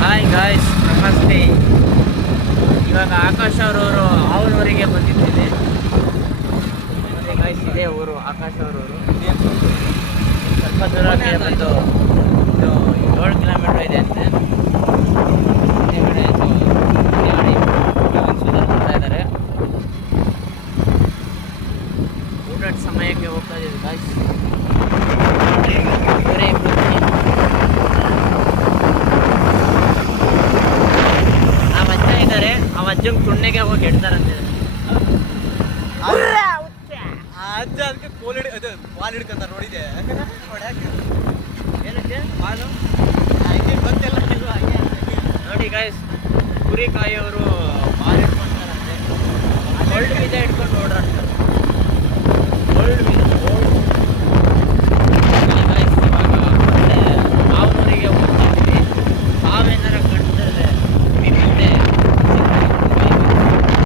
Hi guys, ನಮಸ್ತೆ. ಇವಾಗ ಆಕಾಶ್ ಅವರವರು ಅವರವರಿಗೆ ಬಂದಿದ್ದೇನೆ. ಮತ್ತೆ ಗಾಯ್ಸ್, ಇದೇ ಊರು ಆಕಾಶ್ ಅವರವರು. ಸ್ವಲ್ಪ ದೂರಕ್ಕೆ ಬಂದು ಇದು 7 ಕಿಲೋಮೀಟರ್ ಇದೆ ಅಂತೆ. ಸುಧಾರಿಸ್ತಾ ಇದ್ದಾರೆ. ಊಟದ ಸಮಯಕ್ಕೆ ಹೋಗ್ತಾ ಇದ್ದೀವಿ ಗಾಯ್ಸ್. ಅಜ್ಜಂಗೆ ತುಣ್ಣೆಗೆ ಹೋಗಿ ಇಡ್ತಾರಂತೆ. ಅಜ್ಜ ಅದಕ್ಕೆ ಬಾಲ್ ಹಿಡ್ಕೊಂತಾರೆ ನೋಡಿದೆ. ಏನಕ್ಕೆ ಬಾಲು ಹಂಗೆ ಗೊತ್ತಿಲ್ಲ ನೋಡಿ ಗಾಯ್ಸ್, ಕುರಿ ಕಾಯೋರು ಬಾಲ್ ಹಿಡ್ಕೊಂತಾರಂತೆ. ಒಳ್ಳೆ ಬೀಜ ಹಿಡ್ಕೊಂಡು ನೋಡ್ರಂತೆ. ಒಳ್ಳೆ ಬೀಜ